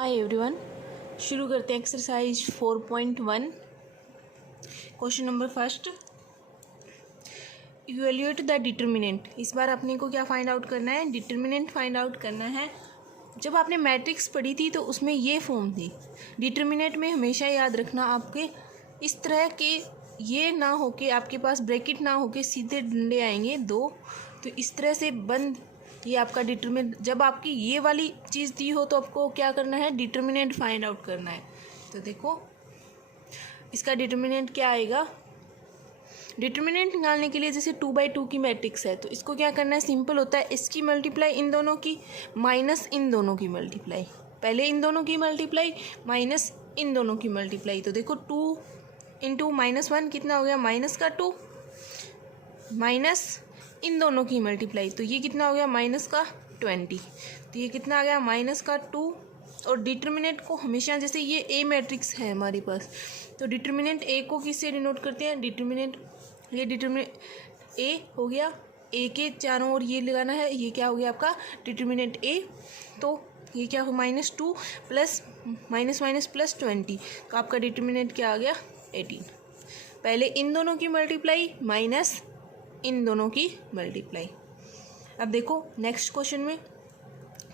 Hi everyone, शुरू करते हैं exercise 4.1। Question number first, evaluate the determinant. इस बार अपने को क्या फाइंड आउट करना है? डिटर्मिनेंट फाइंड आउट करना है। जब आपने मैट्रिक्स पढ़ी थी तो उसमें ये फॉर्म थी। डिटर्मिनेंट में हमेशा याद रखना आपके इस तरह के, ये ना हो के आपके पास ब्रैकेट ना हो के सीधे डंडे आएंगे दो, तो इस तरह से बंद ये आपका डिटर्मिनेंट। जब आपकी ये वाली चीज़ दी हो तो आपको क्या करना है? डिटर्मिनेंट फाइंड आउट करना है। तो देखो इसका डिटर्मिनेंट क्या आएगा। डिटर्मिनेंट निकालने के लिए जैसे 2/2 की मैट्रिक्स है तो इसको क्या करना है? सिंपल होता है, इसकी मल्टीप्लाई इन दोनों की माइनस इन दोनों की मल्टीप्लाई। पहले इन दोनों की मल्टीप्लाई माइनस इन दोनों की मल्टीप्लाई। तो देखो 2 इंटू -1 कितना हो गया? -2 माइनस इन दोनों की मल्टीप्लाई, तो ये कितना हो गया? -20। तो ये कितना आ गया? -2। और डिटर्मिनेंट को हमेशा, जैसे ये ए मैट्रिक्स है हमारे पास, तो डिटर्मिनेंट ए को किससे डिनोट करते हैं? डिटर्मिनेंट, ये डिटर्मिनेंट ए हो गया, ए के चारों ओर ये लगाना है, ये क्या हो गया आपका? डिटर्मिनेंट ए। तो ये क्या हो? -2 प्लस माइनस प्लस 20, तो आपका डिटर्मिनेंट क्या आ गया? 18। पहले इन दोनों की मल्टीप्लाई माइनस इन दोनों की मल्टीप्लाई। अब देखो नेक्स्ट क्वेश्चन में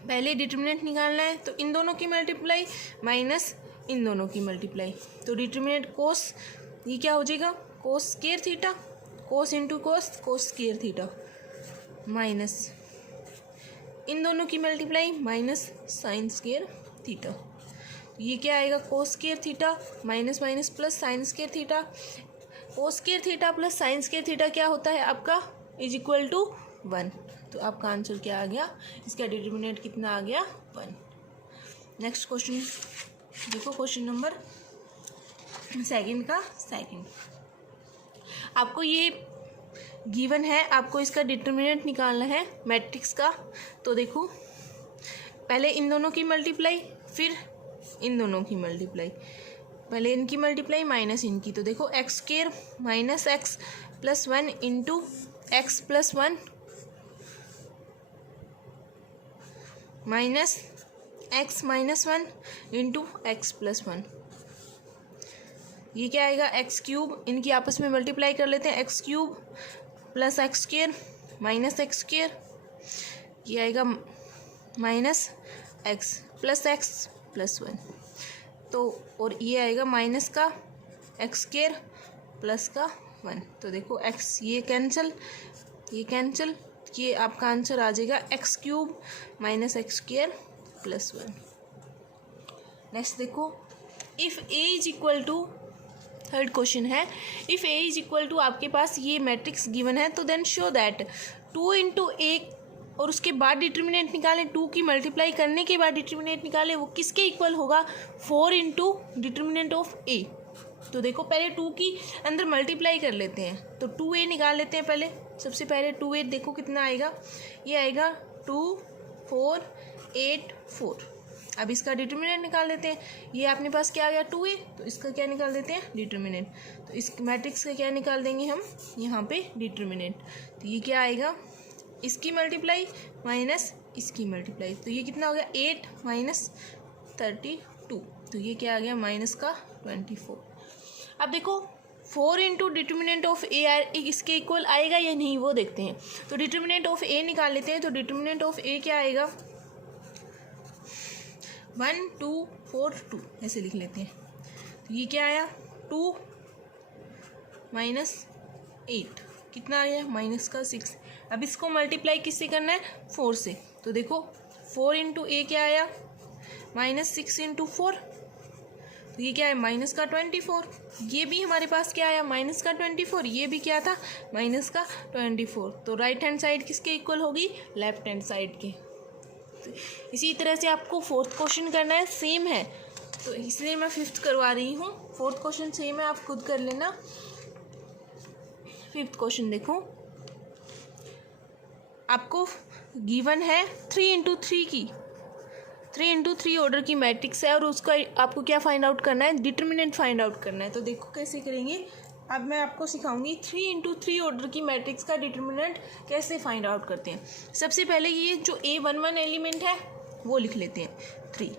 पहले डिटर्मिनेंट निकालना है तो इन दोनों की मल्टीप्लाई माइनस इन दोनों की मल्टीप्लाई। तो डिटर्मिनेंट कोस, ये क्या हो जाएगा? Cos square theta, cos into cos, cos square theta, minus इन दोनों की multiply minus sine square theta. ये क्या आएगा? Cos square theta minus minus plus sine square theta. Cos square theta plus sine square theta क्या होता है आपका? Is equal to 1। तो आपका आंसर क्या आ गया? इसका डिटर्मिनेंट कितना आ गया? 1। नेक्स्ट क्वेश्चन देखो, क्वेश्चन नंबर सेकंड। आपको ये गिवन है, आपको इसका डिटर्मिनेंट निकालना है मैट्रिक्स का। तो देखो पहले इन दोनों की मल्टीप्लाई, फिर इन दोनों की मल्टीप्लाई, पहले इनकी मल्टीप्लाई माइनस इनकी। तो देखो x square minus x plus 1 into x plus 1 minus x minus 1 into x plus 1। ये क्या आएगा? एक्स क्यूब, इनकी आपस में मल्टीप्लाई कर लेते हैं। X cube plus x square minus x square, ये आएगा माइनस एक्स प्लस 1। तो और ये आएगा माइनस का एक्स स्क्वायर प्लस का 1। तो देखो एक्स, ये कैंसिल, ये आपका आंसर आ जाएगा x cube minus x square plus 1। Next देखो, if A is equal to, third question है, if A is equal to, आपके पास ये मैट्रिक्स गिवन है तो then show that 2 into A, और उसके बाद डिटर्मिनेंट निकालें। 2 की मल्टीप्लाई करने के बाद डिटर्मिनेंट निकालें, वो किसके इक्वल होगा? 4 इंटू डिटर्मिनेंट ऑफ ए। तो देखो पहले 2 की अंदर मल्टीप्लाई कर लेते हैं, तो 2a निकाल लेते हैं पहले। सबसे पहले 2a देखो कितना आएगा? ये आएगा 2 4 8 4। अब इसका डिटर्मिनेंट निकाल लेते हैं। ये अपने पास क्या आ गया? 2a, तो इसका क्या निकाल देते हैं? डिटर्मिनेंट। तो इस मैट्रिक्स का क्या निकाल देंगे हम यहाँ पे? डिटर्मिनेंट। तो ये क्या आएगा? इसकी मल्टीप्लाई माइनस इसकी मल्टीप्लाई, तो ये कितना हो गया? 8 माइनस 32। तो ये क्या आ गया? माइनस का 24। अब देखो 4 इंटू डिटर्मिनेंट ऑफ ए इसके इक्वल आएगा या नहीं वो देखते हैं। तो डिटर्मिनेंट ऑफ ए निकाल लेते हैं। तो डिटर्मिनेंट ऑफ ए क्या आएगा? 1 2 4 2 ऐसे लिख लेते हैं। तो ये क्या आया? 2 माइनस 8 कितना आ गया? माइनस का 6। अब इसको मल्टीप्लाई किससे करना है? 4 से। तो देखो 4 इंटू ए क्या आया? -6 इंटू 4, तो ये क्या है? माइनस का 24। ये भी हमारे पास क्या आया? माइनस का 24। ये भी क्या था? माइनस का 24। तो राइट हैंड साइड किसके इक्वल होगी? लेफ्ट हैंड साइड के। तो इसी तरह से आपको फोर्थ क्वेश्चन करना है, सेम है, तो इसलिए मैं फिफ्थ करवा रही हूँ। फोर्थ क्वेश्चन सेम है, आप खुद कर लेना। फिफ्थ क्वेश्चन देखो, आपको गिवन है 3 इंटू 3 ऑर्डर की मैट्रिक्स है और उसका आपको क्या फाइंड आउट करना है? डिटर्मिनेंट फाइंड आउट करना है। तो देखो कैसे करेंगे, अब मैं आपको सिखाऊंगी 3 इंटू 3 ऑर्डर की मैट्रिक्स का डिटर्मिनेंट कैसे फाइंड आउट करते हैं। सबसे पहले ये जो A11 एलिमेंट है वो लिख लेते हैं 3।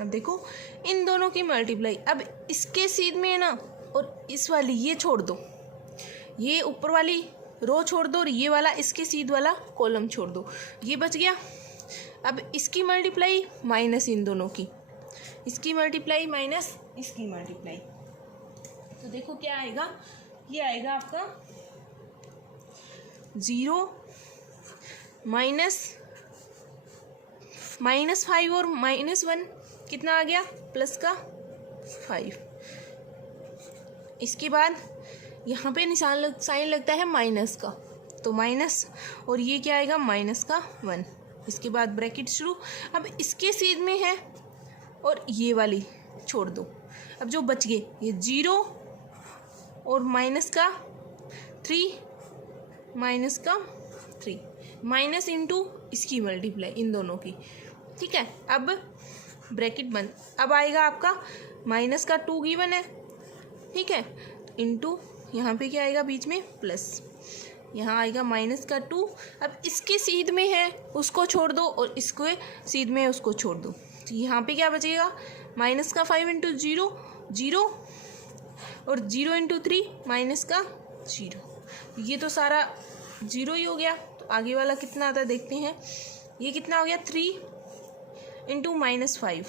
अब देखो इन दोनों की मल्टीप्लाई, अब इसके सीध में है ना, और इस वाली ये छोड़ दो, ये ऊपर वाली रो छोड़ दो और ये वाला इसके सीध वाला कॉलम छोड़ दो, ये बच गया। अब इसकी मल्टीप्लाई माइनस इन दोनों की, इसकी मल्टीप्लाई माइनस इसकी मल्टीप्लाई, तो देखो क्या आएगा, ये आएगा आपका 0 -5 और -1 कितना आ गया, प्लस का 5। इसके बाद यहाँ पे निशान साइन लगता है माइनस का, तो माइनस, और ये क्या आएगा माइनस का 1। इसके बाद ब्रैकेट शुरू। अब इसके सीध में है और ये वाली छोड़ दो, अब जो बच गए ये 0 और माइनस का 3 माइनस इंटू इसकी मल्टीप्लाई इन दोनों की, ठीक है। अब ब्रैकेट बंद, अब आएगा आपका माइनस का 2 गिवन है, ठीक है, इंटू यहाँ पे क्या आएगा बीच में प्लस, यहाँ आएगा माइनस का 2। अब इसके सीध में है उसको छोड़ दो और इसके सीध में है उसको छोड़ दो, तो यहाँ पे क्या बचेगा माइनस का 5 इंटू 0 और 0 इंटू 3 माइनस का 0, ये तो सारा 0 ही हो गया। तो आगे वाला कितना आता है देखते हैं, ये कितना हो गया 3 इंटू -5,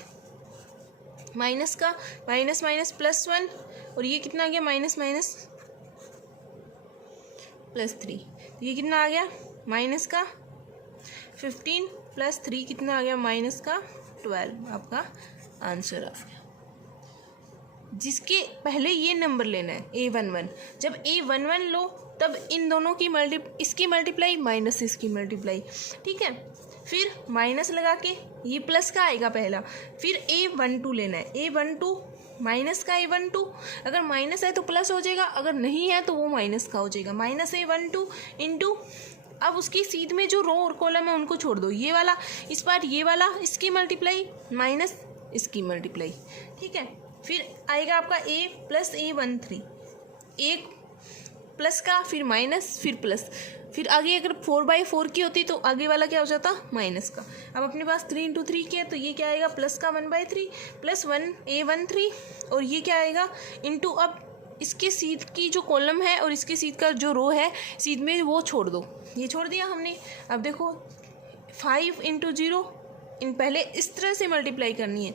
माइनस का माइनस +1, और ये कितना आ गया माइनस +3, तो ये कितना आ गया माइनस का 15 +3 कितना आ गया माइनस का 12, आपका आंसर आ गया। जिसके पहले ये नंबर लेना है A11, जब A11 लो तब इन दोनों की इसकी मल्टीप्लाई माइनस इसकी मल्टीप्लाई, ठीक है, फिर माइनस लगा के ये प्लस का आएगा पहला, फिर A12 लेना है, A12 माइनस का A12, अगर माइनस है तो प्लस हो जाएगा, अगर नहीं है तो वो माइनस का हो जाएगा, माइनस A12 इंटू, अब उसकी सीध में जो रो और कॉलम है उनको छोड़ दो, ये वाला इस बार ये वाला इसकी मल्टीप्लाई माइनस इसकी मल्टीप्लाई, ठीक है। फिर आएगा आपका A + A13, एक प्लस का फिर माइनस फिर प्लस, फिर आगे अगर 4/4 की होती तो आगे वाला क्या हो जाता माइनस का। अब अपने पास 3 इंटू 3 के, तो ये क्या आएगा प्लस का 1/3 प्लस 1 A13, और ये क्या आएगा इंटू, अब इसके सीध की जो कॉलम है और इसके सीध का जो रो है सीध में वो छोड़ दो, ये छोड़ दिया हमने। अब देखो 5 इंटू 0, इन पहले इस तरह से मल्टीप्लाई करनी है,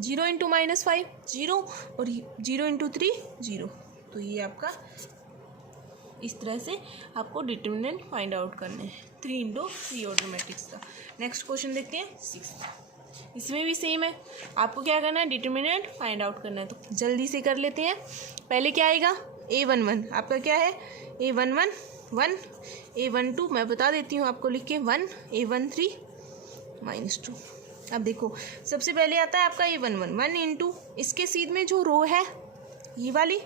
0 इंटू -5 0 और 0 इंटू 3 0, तो ये आपका इस तरह से आपको डिटर्मिनेंट फाइंड आउट करने हैं 3 इंटू 3 ऑर्डर मैट्रिक्स का। नेक्स्ट क्वेश्चन देखते हैं 6, इसमें भी सेम है, आपको क्या करना है डिटर्मिनेंट फाइंड आउट करना है, तो जल्दी से कर लेते हैं। पहले क्या आएगा A11, आपका क्या है A11 1, A12 मैं बता देती हूँ आपको लिख के 1, A13 -2। अब देखो सबसे पहले आता है आपका A11 1 इंटू, इसके सीध में जो रो है ये वाली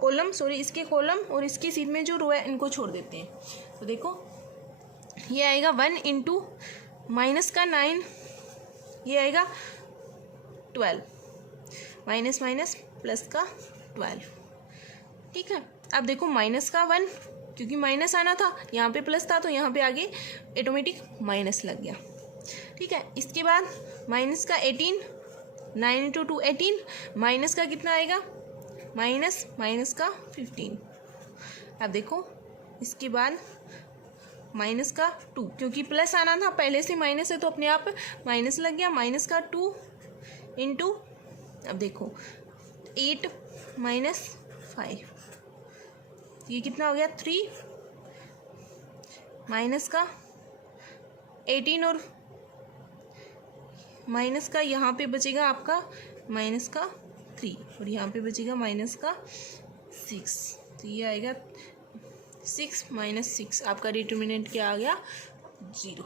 कॉलम, सॉरी इसके कॉलम और इसके सीध में जो रो है इनको छोड़ देते हैं, तो देखो ये आएगा 1 इंटू माइनस का 9, ये आएगा 12 माइनस प्लस का 12, ठीक है। अब देखो माइनस का 1, क्योंकि माइनस आना था यहाँ पे प्लस था तो यहाँ पे आगे ऑटोमेटिक माइनस लग गया, ठीक है। इसके बाद माइनस का 18, 9 इंटू 2 18, माइनस का कितना आएगा माइनस का 15। अब देखो इसके बाद माइनस का 2, क्योंकि प्लस आना था पहले से माइनस है तो अपने आप माइनस लग गया, माइनस का 2 इंटू, अब देखो 8 -5, ये कितना हो गया 3, माइनस का 18 और माइनस का यहाँ पे बचेगा आपका माइनस का 3 और यहाँ पे बचेगा माइनस का 6, तो ये आएगा 6 -6, आपका डिटर्मिनेंट क्या आ गया 0।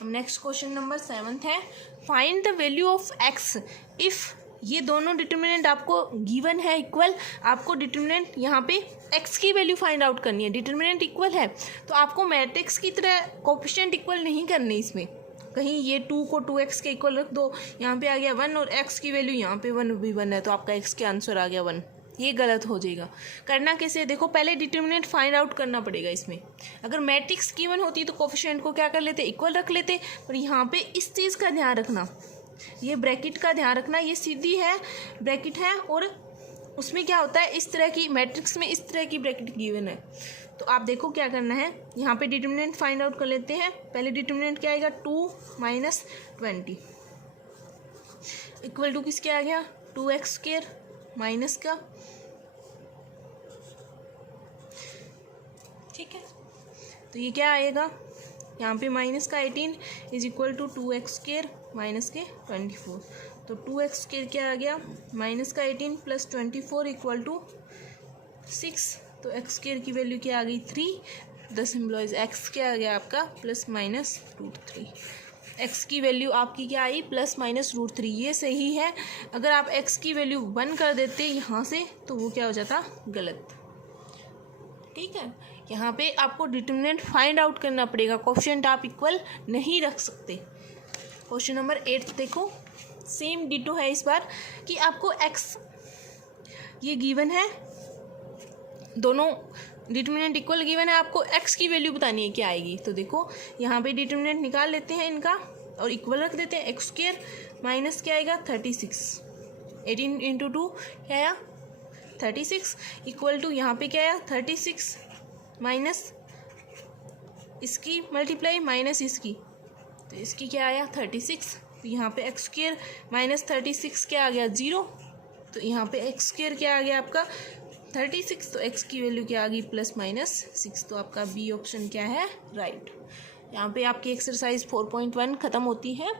अब नेक्स्ट क्वेश्चन नंबर 7 है, find the value of x if, ये दोनों डिटर्मिनेंट आपको गिवन है इक्वल, आपको डिटर्मिनेंट यहाँ पे x की वैल्यू फाइंड आउट करनी है, डिटर्मिनेंट इक्वल है तो आपको मैट्रिक्स की तरह कोफिशिएंट इक्वल नहीं करने, इसमें कहीं ये 2 को 2x के इक्वल रख दो, यहाँ पे आ गया 1 और x की वैल्यू यहाँ पे 1 भी 1 है तो आपका x के आंसर आ गया 1, ये गलत हो जाएगा। करना कैसे, देखो पहले डिटर्मिनेंट फाइंड आउट करना पड़ेगा इसमें। अगर मैट्रिक्स गिवन होती तो कोफिशिएंट को क्या कर लेते, इक्वल रख लेते, पर यहाँ पे इस चीज़ का ध्यान रखना, ये ब्रैकेट का ध्यान रखना, ये सीधी है ब्रैकेट है और उसमें क्या होता है, इस तरह की मैट्रिक्स में इस तरह की ब्रैकेट गिवन है। तो आप देखो क्या करना है, यहाँ पे डिटर्मिनेंट फाइंड आउट कर लेते हैं। पहले डिटर्मिनेंट क्या आएगा, 2 - 20 इक्वल टू किसके आ गया, 2x² माइनस का, ठीक है। तो ये क्या आएगा, यहाँ पे माइनस का 18 is equal to 2x² minus के 24। तो 2x² क्या आ गया, माइनस का 18 प्लस 24 इक्वल टू 6। तो x² की वैल्यू क्या आ गई, 3। द सिम्बॉलाइज x क्या आ गया आपका, +-√3। x की वैल्यू आपकी क्या आई, +-√3। ये सही है। अगर आप x की वैल्यू 1 कर देते यहाँ से तो वो क्या हो जाता, गलत, ठीक है। यहाँ पे आपको डिटर्मिनेंट फाइंड आउट करना पड़ेगा, कोफिशिएंट आप इक्वल नहीं रख सकते। क्वेश्चन नंबर 8 देखो, सेम डिटो है इस बार कि आपको x ये गिवन है, दोनों डिटर्मिनेंट इक्वल गिवन है, आपको x की वैल्यू बतानी है क्या आएगी। तो देखो यहाँ पे डिटर्मिनेंट निकाल लेते हैं इनका और इक्वल रख देते हैं, x² माइनस क्या आएगा, 36। 18 × 2 क्या आया, 36 इक्वल टू यहाँ पे क्या आया, 36 माइनस इसकी मल्टीप्लाई माइनस इसकी, तो इसकी क्या आया, 36। तो यहाँ पे x² माइनस 36 क्या आ गया, 0। तो यहाँ पे x² क्या आ गया आपका, 36। तो x की वैल्यू क्या आ गई, +-6। तो आपका बी ऑप्शन क्या है, राइट। यहाँ पे आपकी एक्सरसाइज 4.1 ख़त्म होती है।